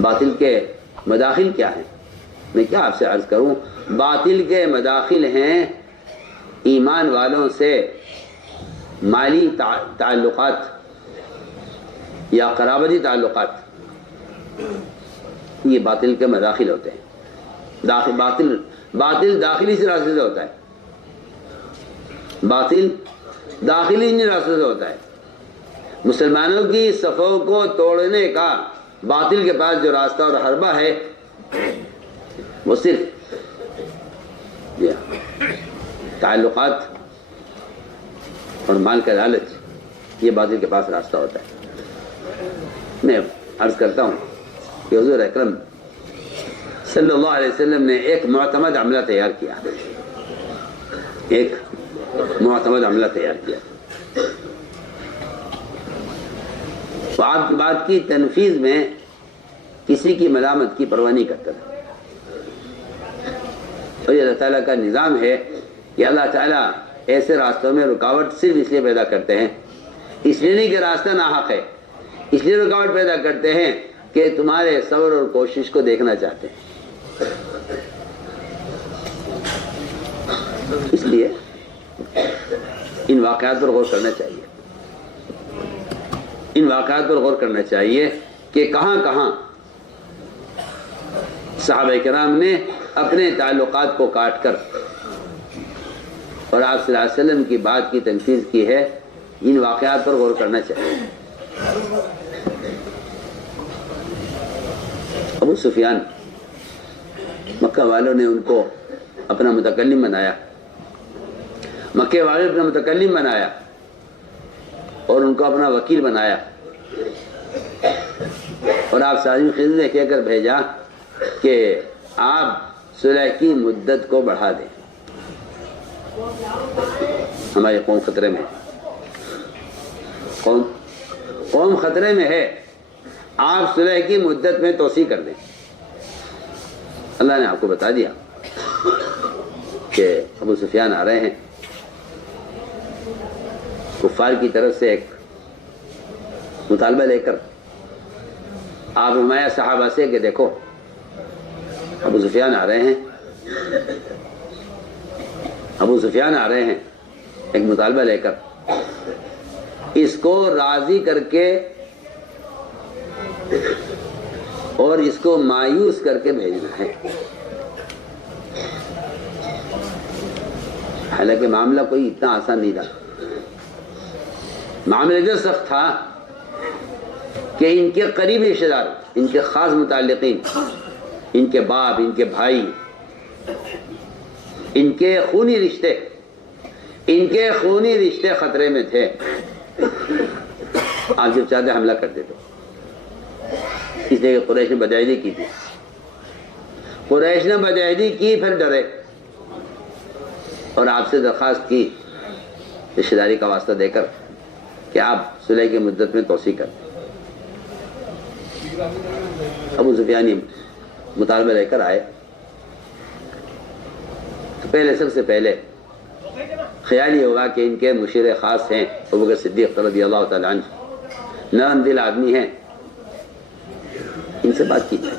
باطل کے مداخل کیا ہیں؟ میں کیا آپ سے عرض کروں؟ باطل کے مداخل ہیں ایمان والوں سے مالی تعلقات یا قرابتی تعلقات، یہ باطل کے مداخل ہوتے ہیں۔ باطل داخلی سے راستے سے ہوتا ہے، باطل داخلی راستے سے ہوتا ہے۔ مسلمانوں کی صفوں کو توڑنے کا باطل کے پاس جو راستہ اور حربہ ہے وہ صرف تعلقات اور مال کا لالچ، یہ باطل کے پاس راستہ ہوتا ہے۔ میں عرض کرتا ہوں کہ حضور اکرم صلی اللہ علیہ وسلم نے ایک معتمد عملہ تیار کیا، ایک معتمد عملہ تیار کیا، تو آپ کی بات کی تنفیذ میں کسی کی ملامت کی پرواہ نہیں کرتا تھا۔ اور یہ اللہ تعالیٰ کا نظام ہے کہ اللہ تعالیٰ ایسے راستوں میں رکاوٹ صرف اس لیے پیدا کرتے ہیں، اس لیے نہیں کہ راستہ ناحق ہے، اس لیے رکاوٹ پیدا کرتے ہیں کہ تمہارے صبر اور کوشش کو دیکھنا چاہتے ہیں۔ اس لیے ان واقعات پر غور کرنا چاہیے، ان واقعات پر غور کرنا چاہیے کہ کہاں کہاں صحابہ کرام نے اپنے تعلقات کو کاٹ کر اور آپ صلی اللہ علیہ وسلم کی بات کی تنفیذ کی ہے۔ ان واقعات پر غور کرنا چاہیے۔ ابو سفیان، مکہ والوں نے ان کو اپنا متکلم بنایا، مکے والوں نے اپنا متکلم بنایا اور ان کو اپنا وکیل بنایا، اور آپ سازی خضر نے کہہ کر بھیجا کہ آپ صلح کی مدت کو بڑھا دیں، ہماری قوم خطرے میں ہے، قوم خطرے میں ہے، آپ صلح کی مدت میں توسیع کر دیں۔ اللہ نے آپ کو بتا دیا کہ ابو سفیان آ رہے ہیں، کفار کی طرف سے ایک مطالبہ لے کر آپ فرمایا صحابہ سے کہ دیکھو ابو سفیان آ رہے ہیں، ابو سفیان آ رہے ہیں ایک مطالبہ لے کر، اس کو راضی کر کے اور اس کو مایوس کر کے بھیجنا ہے۔ حالانکہ معاملہ کوئی اتنا آسان نہیں تھا، معاملہ جو سخت تھا کہ ان کے قریبی رشتہ دار، ان کے خاص متعلقین، ان کے باپ، ان کے بھائی، ان کے خونی رشتے خطرے میں تھے۔ آپ جب چاہتے حملہ کر دیتے، اس لیے کہ قریش نے بدعہدی کی تھی، قریش نے بدعہدی کی، پھر ڈرے اور آپ سے درخواست کی رشتہ داری کا واسطہ دے کر کہ آپ صلح کی مدت میں توسیع کر دیں۔ ابو سفیان مطالبہ لے کر آئے تو سب سے پہلے خیال یہ ہوا کہ ان کے مشیر خاص ہیں ابوبکر صدیق رضی اللہ تعالیٰ عنہ، نرم دل آدمی ہیں، ان سے بات کی جائے۔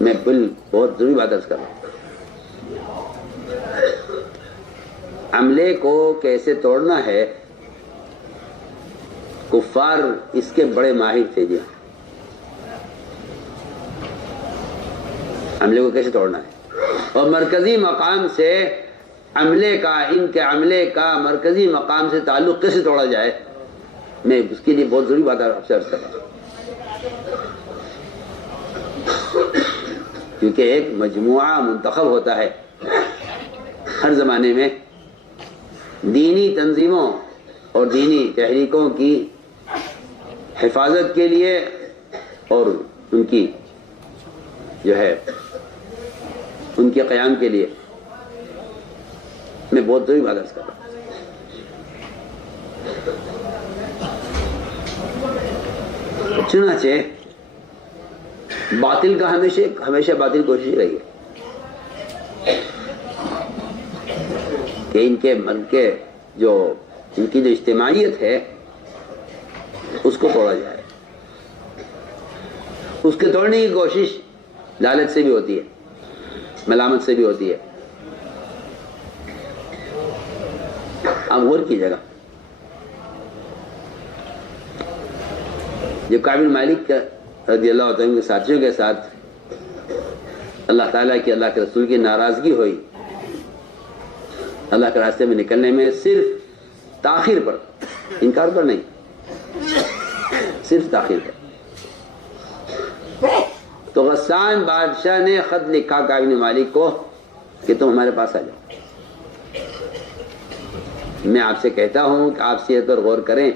میں بہت ضروری بات عرض کر رہا ہوں، عملے کو کیسے توڑنا ہے، کفار اس کے بڑے ماہر تھے جی، عملے کو کیسے توڑنا ہے، اور مرکزی مقام سے عملے کا، ان کے عملے کا مرکزی مقام سے تعلق کیسے توڑا جائے، میں اس کے لیے بہت ضروری بات آپ سے عرض کر رہا ہوں۔ کیونکہ ایک مجموعہ منتخب ہوتا ہے ہر زمانے میں دینی تنظیموں اور دینی تحریکوں کی حفاظت کے لیے اور ان کی جو ہے ان کے قیام کے لیے، میں بہت ضروری بات عرض کر رہا ہوں۔ چنانچہ باطل کا ہمیشہ باطل کوشش رہی ہے کہ ان کی جو اجتماعیت ہے اس کو توڑا جائے، اس کے توڑنے کی کوشش لالچ سے بھی ہوتی ہے، ملامت سے بھی ہوتی ہے. آپ غور کیجیے گا، جب کعب بن مالک رضی اللہ عنہ کے ساتھیوں کے ساتھ اللہ تعالیٰ کی، اللہ کے رسول کی ناراضگی ہوئی اللہ کے راستے میں نکلنے میں، صرف تاخیر پر، انکار پر نہیں، صرف تاخیر پر، تو غسان بادشاہ نے خط لکھا کعب بن مالک کو کہ تم ہمارے پاس آ جاؤ. میں آپ سے کہتا ہوں کہ آپ صحت پر غور کریں.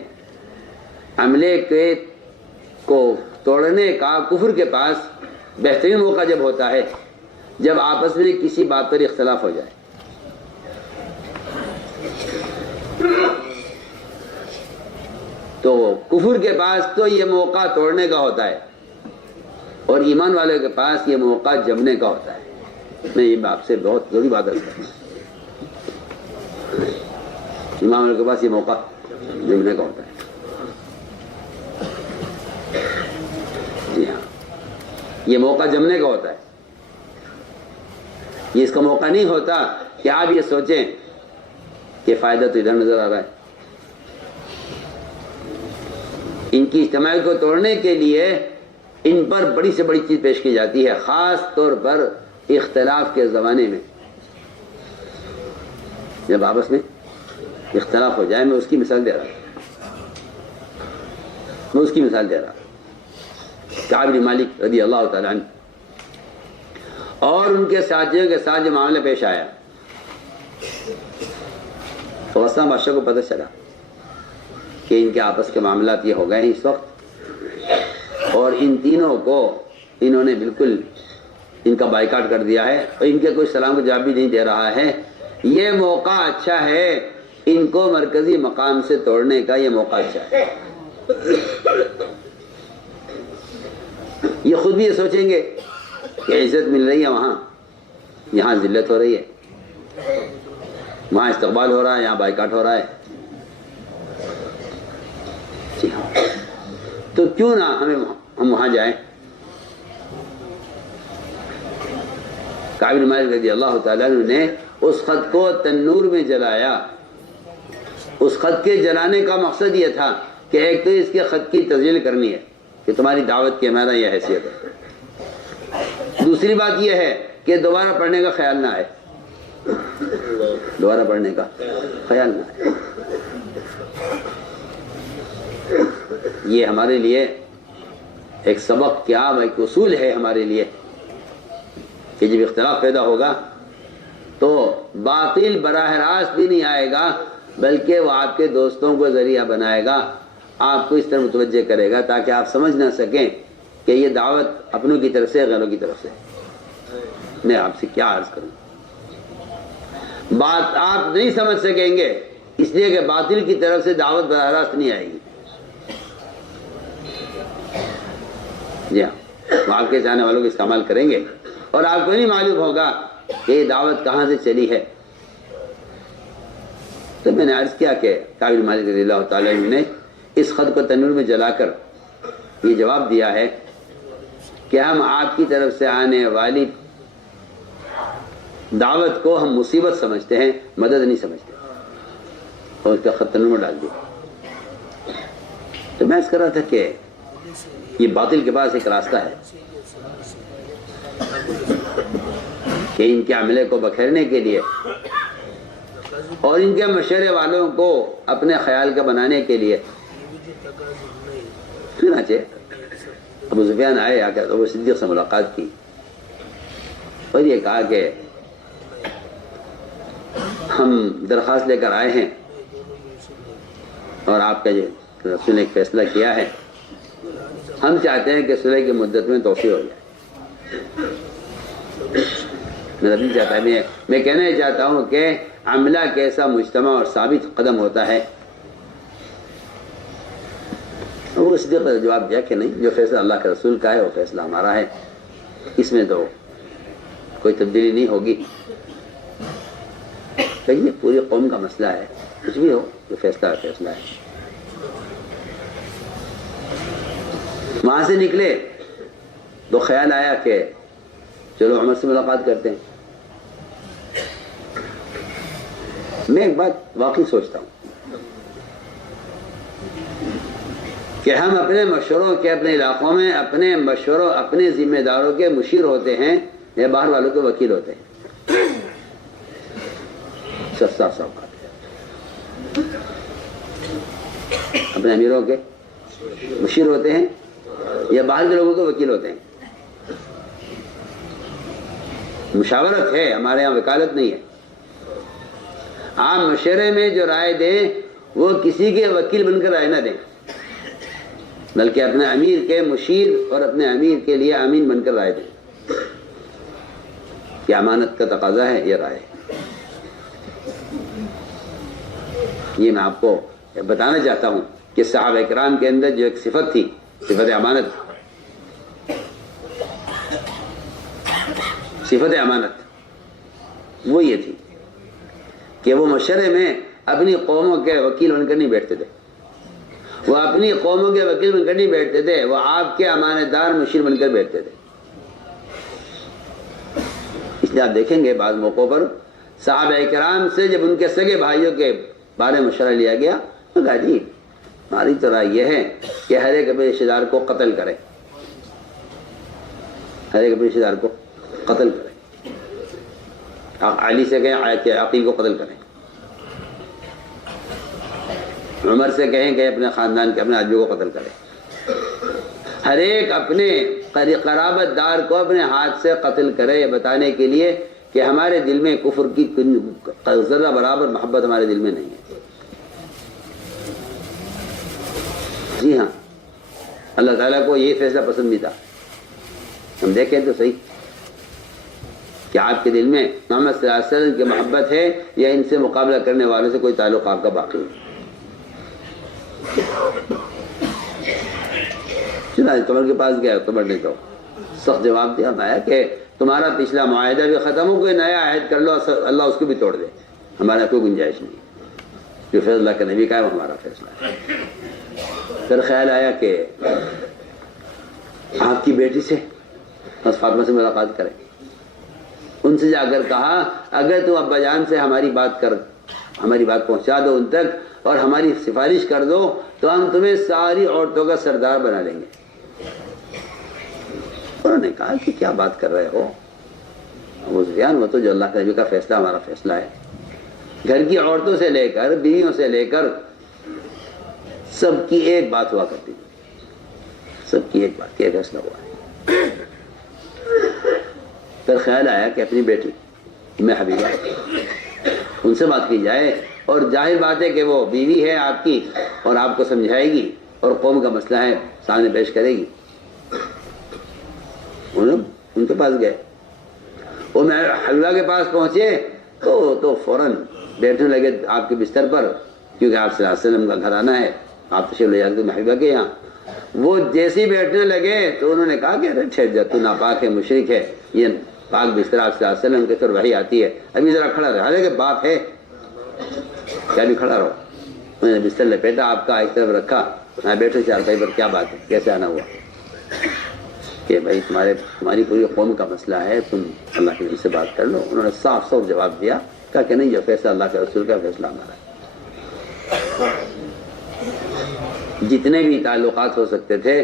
عملے کے کو توڑنے کا کفر کے پاس بہترین موقع جب ہوتا ہے جب آپس میں کسی بات پر اختلاف ہو جائے. تو کفر کے پاس تو یہ موقع توڑنے کا ہوتا ہے اور ایمان والے کے پاس یہ موقع جمنے کا ہوتا ہے. میں یہ آپ سے بہت ضروری بات کرتا ہوں، ایمان والے کے پاس یہ موقع جمنے کا ہوتا ہے. جی ہاں، یہ موقع جمنے کا ہوتا ہے. یہ اس کا موقع نہیں ہوتا کہ آپ یہ سوچیں کہ فائدہ تو ادھر نظر آ رہا ہے. ان کی اجتماعیت کو توڑنے کے لیے ان پر بڑی سے بڑی چیز پیش کی جاتی ہے، خاص طور پر اختلاف کے زمانے میں. جب آپس میں اختلاف ہو جائے، میں اس کی مثال دے رہا ہوں، کعب بن مالک رضی اللہ تعالیٰ عنہ اور ان کے ساتھیوں کے ساتھ جو معاملہ پیش آیا، تو غسان بادشاہ کو پتہ چلا کہ ان کے آپس کے معاملات یہ ہو گئے ہیں اس وقت، اور ان تینوں کو انہوں نے بالکل ان کا بائیکاٹ کر دیا ہے اور ان کے کوئی سلام کا جواب بھی نہیں دے رہا ہے. یہ موقع اچھا ہے ان کو مرکزی مقام سے توڑنے کا، یہ موقع اچھا ہے. یہ خود بھی یہ سوچیں گے کہ عزت مل رہی ہے وہاں، یہاں ذلت ہو رہی ہے، وہاں استقبال ہو رہا ہے، یہاں بائیکاٹ ہو رہا ہے. جی ہاں، تو کیوں نہ ہم وہاں جائیں. کعب بن مالک رضی اللہ تعالیٰ عنہ نے اس خط کو تنور میں جلایا. اس خط کے جلانے کا مقصد یہ تھا کہ ایک تو اس کے خط کی تسجیل کرنی ہے کہ تمہاری دعوت کی ہمارا یہ حیثیت ہے. دوسری بات یہ ہے کہ دوبارہ پڑھنے کا خیال نہ آئے، دوبارہ پڑھنے کا خیال نہ آئے. یہ ہمارے لیے ایک سبق کیا، ایک اصول ہے ہمارے لیے کہ جب اختلاف پیدا ہوگا تو باطل براہ راست بھی نہیں آئے گا، بلکہ وہ آپ کے دوستوں کو ذریعہ بنائے گا، آپ کو اس طرح متوجہ کرے گا تاکہ آپ سمجھ نہ سکیں کہ یہ دعوت اپنوں کی طرف سے غیروں کی طرف سے. میں آپ سے کیا عرض کروں، بات آپ نہیں سمجھ سکیں گے اس لیے کہ باطل کی طرف سے دعوت براہ راست نہیں آئے گی. جی ہاں، وہ آپ کے چاہنے والوں کو استعمال کریں گے اور آپ کو نہیں معلوم ہوگا کہ یہ دعوت کہاں سے چلی ہے. تو میں نے عرض کیا کہ کعب بن مالک رضی اللہ تعالیٰ عنہ نے اس خط کو تنور میں جلا کر یہ جواب دیا ہے کہ ہم آپ کی طرف سے آنے والی دعوت کو ہم مصیبت سمجھتے ہیں، مدد نہیں سمجھتے. اور اس کا خط تنور میں ڈال دیا. تو میں عرض کر رہا تھا کہ یہ باطل کے پاس ایک راستہ ہے کہ ان کے عملے کو بکھیرنے کے لیے اور ان کے مشورے والوں کو اپنے خیال کا بنانے کے لیے. چنانچہ ابو سفیان آئے، آ کر ابو صدیق سے ملاقات کی اور یہ کہا کہ ہم درخواست لے کر آئے ہیں اور آپ کا جو رسول نے ایک فیصلہ کیا ہے، ہم چاہتے ہیں کہ صلح کی مدت میں توسیع ہو جائے. میں نہیں چاہتا، میں کہنا ہی چاہتا ہوں کہ عملہ کیسا مجتمع اور ثابت قدم ہوتا ہے. وہ صدیق نے جواب دیا کہ نہیں، جو فیصلہ اللہ کے رسول کا ہے وہ فیصلہ ہمارا ہے، اس میں تو کوئی تبدیلی نہیں ہوگی. کہیے پوری قوم کا مسئلہ ہے، کچھ بھی ہو جو فیصلہ فیصلہ ہے. وہاں سے نکلے تو خیال آیا کہ چلو عمر سے ملاقات کرتے ہیں. میں ایک بات واقعی سوچتا ہوں کہ ہم اپنے مشوروں کے اپنے علاقوں میں اپنے مشوروں اپنے ذمہ داروں کے مشیر ہوتے ہیں یا باہر والوں کے وکیل ہوتے ہیں. سستا سا بات ہے. اپنے امیروں کے مشیر ہوتے ہیں یا باہر کے لوگوں کے وکیل ہوتے ہیں. مشاورت ہے، ہمارے یہاں وکالت نہیں ہے. آپ مشورے میں جو رائے دیں وہ کسی کے وکیل بن کر رائے نہ دیں، بلکہ اپنے امیر کے مشیر اور اپنے امیر کے لیے امین بن کر رائے دیں. یہ امانت کا تقاضا ہے، یہ رائے. یہ میں آپ کو بتانا چاہتا ہوں کہ صحابہ کرام کے اندر جو ایک صفت تھی، صفت امانت، وہ یہ تھی کہ وہ مشورے میں اپنی قوموں کے وکیل بن کر نہیں بیٹھتے تھے. وہ اپنی قوموں کے وکیل بن کر نہیں بیٹھتے تھے، وہ آپ کے امانت دار مشیر بن کر بیٹھتے تھے. اس لیے آپ دیکھیں گے بعض موقعوں پر صحابہ کرام سے جب ان کے سگے بھائیوں کے بارے میں مشورہ لیا گیا تو کہا جی ہماری تو رائے یہ ہے کہ ہر ایک اپنے رشتہ دار کو قتل کرے، ہر ایک اپنے رشتہ دار کو قتل کرے. علی سے کہیں کہ عقیل کو قتل کریں، عمر سے کہیں کہ اپنے خاندان کے اپنے آدمی کو قتل کرے. ہر ایک اپنے قرابت دار کو اپنے ہاتھ سے قتل کرے، یہ بتانے کے لیے کہ ہمارے دل میں کفر کی ذرہ برابر محبت ہمارے دل میں نہیں ہے. جی ہاں، اللہ تعالیٰ کو یہ فیصلہ پسند بھی تھا. ہم دیکھیں تو صحیح کہ آپ کے دل میں محمد صلی اللہ علیہ وسلم کی محبت ہے یا ان سے مقابلہ کرنے والوں سے کوئی تعلق آپ کا باقی ہے. چنانچہ عمر کے پاس گیا تو عمر نے تو سخت جواب دیا، آیا کہ تمہارا پچھلا معاہدہ بھی ختم ہو، کوئی نیا عہد کر لو، اللہ اس کو بھی توڑ دے، ہمارا کوئی گنجائش نہیں. جو فیصلہ اللہ کے نبی کا ہے وہ ہمارا فیصلہ ہے. پھر خیال آیا کہ آپ کی بیٹی سے بس فاطمہ سے ملاقات کریں. ان سے جا کر کہا اگر تم ابا جان سے ہماری بات پہنچا دو ان تک اور ہماری سفارش کر دو تو ہم تمہیں ساری عورتوں کا سردار بنا لیں گے. انہوں نے کہا کہ کیا بات کر رہے ہو ابو سفیان، وہ تو جو اللہ کے نبی کا فیصلہ ہمارا فیصلہ ہے. گھر کی عورتوں سے لے کر بیویوں سے لے کر سب کی ایک بات ہوا کرتی تھی، سب کی ایک بات کیا فیصلہ ہوا ہے. پھر خیال آیا کہ اپنی بیٹی میں حبیبہ ان سے بات کی جائے، اور ظاہر بات ہے کہ وہ بیوی ہے آپ کی اور آپ کو سمجھائے گی اور قوم کا مسئلہ ہے سامنے پیش کرے گی. ان کے پاس گئے، وہ میں حبیبہ کے پاس پہنچے تو فوراً بیٹھنے لگے آپ کے بستر پر، کیونکہ آپ صلی اللہ علیہ وسلم کا گھرانہ ہے، آپ تشریف لے جاتے حبیبہ کے یہاں. وہ جیسے ہی بیٹھنے لگے تو انہوں نے کہا کہ ارے ٹھہر جا، تو ناپاک ہے، مشرک ہے، یہ پاک بستر آپ صلی اللہ علیہ وسلم کے پھر وحی آتی ہے، ابھی ذرا کھڑا رہے. حالانکہ باپ ہے، کیا بھی کھڑا رہو. انہوں نے بستر لپیٹا، آپ کا ایک طرف رکھا، میں بیٹھے چارپائی پر. کیا بات ہے، کیسے آنا ہوا؟ کہ بھائی تمہاری پوری قوم کا مسئلہ ہے، تم اللہ کے نبی سے بات کر لو. انہوں نے صاف صاف جواب دیا، کہا کہ نہیں، یہ فیصلہ اللہ کے رسول کا فیصلہ ہمارا ہے. جتنے بھی تعلقات ہو سکتے تھے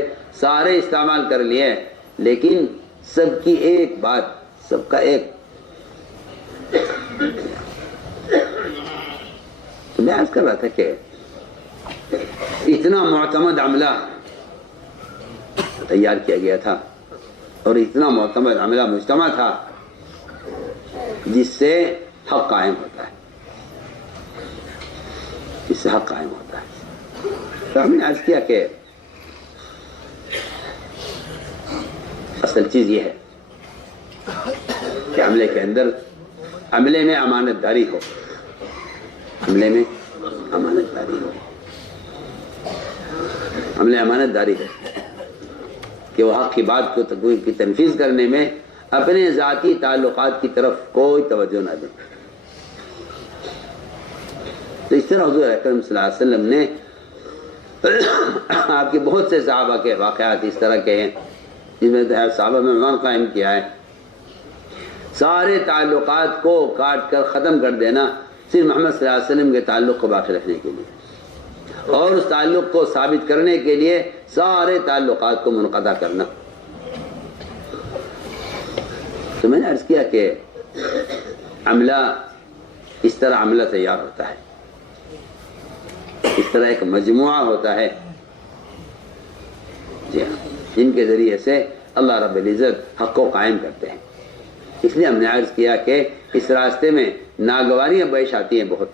سارے استعمال کر لیے، لیکن سب کی ایک بات، سب کا ایک. تو میں عرض کر رہا تھا کہ اتنا معتمد عملہ تیار کیا گیا تھا اور اتنا معتمد عملہ مجتمع تھا جس سے حق قائم ہوتا ہے، جس سے حق قائم ہوتا ہے. تو ہم نے عرض کیا کہ اصل چیز یہ ہے کہ عملے کے اندر، عملے میں امانت داری ہو، عملے میں امانت داری ہو، عملے امانت داری ہے کہ وہ حق کی بات کو کی تنفیذ کرنے میں اپنے ذاتی تعلقات کی طرف کوئی توجہ نہ دیں. تو اس طرح حضور اکرم صلی اللہ علیہ وسلم نے آپ کے بہت سے صحابہ کے واقعات اس طرح کے ہیں جس میں صحابہ میں ایمان قائم کیا ہے. سارے تعلقات کو کاٹ کر ختم کر دینا صرف محمد صلی اللہ علیہ وسلم کے تعلق کو باقی رکھنے کے لیے، اور اس تعلق کو ثابت کرنے کے لیے سارے تعلقات کو منقطع کرنا. تو میں نے عرض کیا کہ عملہ اس طرح عملہ تیار ہوتا ہے، اس طرح ایک مجموعہ ہوتا ہے، جی ہاں، جن کے ذریعے سے اللہ رب العزت حق کو قائم کرتے ہیں. اس لیے ہم نے عرض کیا کہ اس راستے میں ناگواریاں پیش آتی ہیں بہت.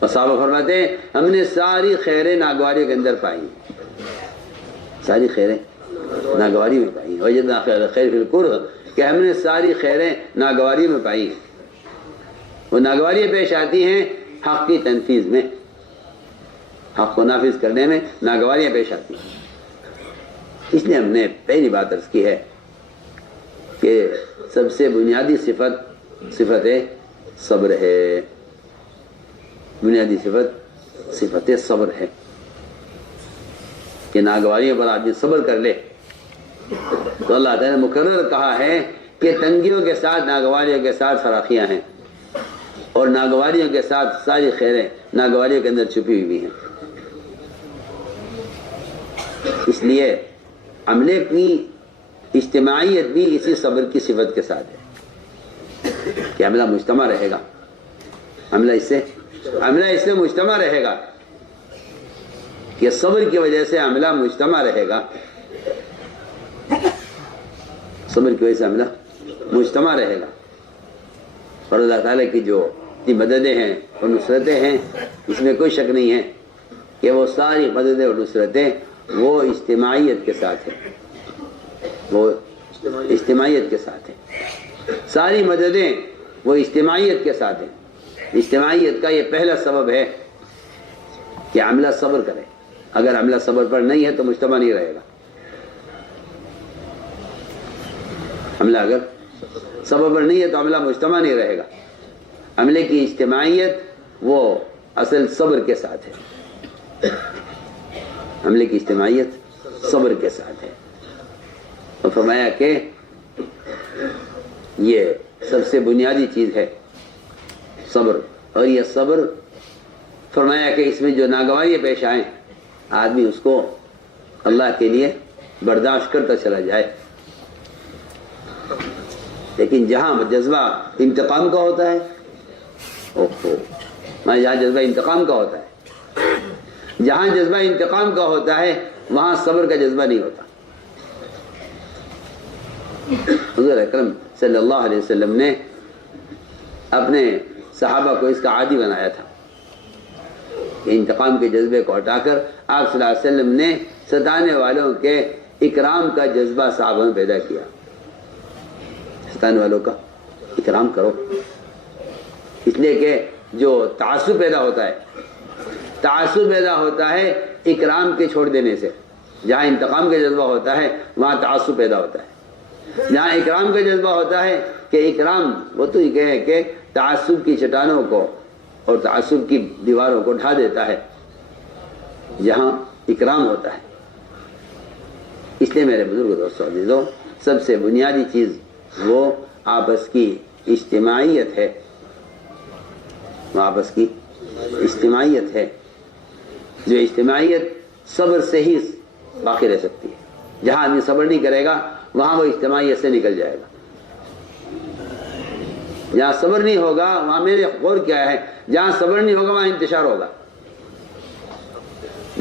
اور صحابہ فرماتے ہیں ہم نے ساری خیریں ناگواریوں کے اندر پائی ہیں، ساری خیریں ناگواری میں پائی ہیں. وجدنا خیر فی الکرہ، کہ ہم نے ساری خیریں ناگواری میں پائی ہیں. وہ ناگواریاں پیش آتی ہیں حق کی تنفیذ میں، حق کو نافذ کرنے میں ناگواریاں پیش آتی ہیں. اس لیے ہم نے پہلی بات عرض کی ہے کہ سب سے بنیادی صفت صبر ہے. بنیادی صفت صبر ہے کہ ناگواریوں پر آدمی صبر کر لے. تو اللہ تعالیٰ نے مقرر کہا ہے کہ تنگیوں کے ساتھ ناگواریوں کے ساتھ فراخیاں ہیں، اور ناگواریوں کے ساتھ ساری خیریں ناگواریوں کے اندر چھپی ہوئی ہیں. اس لیے عملے کی اجتماعیت بھی اسی صبر کی صفت کے ساتھ ہے کہ عملہ مجتمع رہے گا. عملہ اس سے مجتمع رہے گا کہ صبر کی وجہ سے عملہ مجتمع رہے گا. صبر کی وجہ سے عملہ مجتمع رہے گا. اور اللہ تعالیٰ کی جو مددیں ہیں اور نصرتیں ہیں، اس میں کوئی شک نہیں ہے کہ وہ ساری مددیں اور نصرتیں وہ اجتماعیت کے ساتھ ہیں. وہ اجتماعیت کے ساتھ ہیں. ساری مددیں وہ اجتماعیت کے ساتھ ہیں. اجتماعیت کا یہ پہلا سبب ہے کہ عملہ صبر کرے. اگر عملہ صبر پر نہیں ہے تو مجتمع نہیں رہے گا. عملہ اگر صبر پر نہیں ہے تو عملہ مجتمع نہیں رہے گا. عملے کی اجتماعیت وہ اصل صبر کے ساتھ ہے. عملے کی اجتماعیت صبر کے ساتھ ہے. اور فرمایا کہ یہ سب سے بنیادی چیز ہے صبر. اور یہ صبر فرمایا کہ اس میں جو ناگواریاں پیش آئیں آدمی اس کو اللہ کے لیے برداشت کرتا چلا جائے. لیکن جہاں جذبہ انتقام کا ہوتا ہے، جہاں جذبہ انتقام کا ہوتا ہے، جہاں جذبہ انتقام کا ہوتا ہے وہاں صبر کا جذبہ نہیں ہوتا. حضور اکرم صلی اللہ علیہ وسلم نے اپنے صحابہ کو اس کا عادی بنایا تھا کہ انتقام کے جذبے کو ہٹا کر آپ صلی اللہ علیہ وسلم نے ستانے والوں کے اکرام کا جذبہ صحابہ میں پیدا کیا. ستانے والوں کا اکرام کرو، اس لیے کہ جو تعصب پیدا ہوتا ہے اکرام کے چھوڑ دینے سے. جہاں انتقام کا جذبہ ہوتا ہے وہاں تعصب پیدا ہوتا ہے. جہاں اکرام کا جذبہ ہوتا ہے کہ اکرام وہ تو یہ کہے کہ تعصب کی چٹانوں کو اور تعصب کی دیواروں کو ڈھا دیتا ہے. جہاں اکرام ہوتا ہے. اس لیے میرے بزرگ دوستوں عزیزوں، سب سے بنیادی چیز وہ آپس کی اجتماعیت ہے. وہ آپس کی اجتماعیت ہے، جو اجتماعیت صبر سے ہی باقی رہ سکتی ہے. جہاں آدمی صبر نہیں کرے گا وہاں وہ اجتماعیت سے نکل جائے گا. جہاں صبر نہیں ہوگا وہاں میرے غور کیا ہے، جہاں صبر نہیں ہوگا وہاں انتشار ہوگا.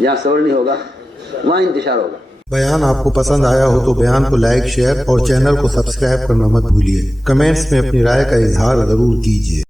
جہاں صبر نہیں ہوگا وہاں انتشار ہوگا. بیان آپ کو پسند آیا ہو تو بیان کو لائک، شیئر اور چینل کو سبسکرائب کرنا مت بھولیے. کمنٹس میں اپنی رائے کا اظہار ضرور کیجیے.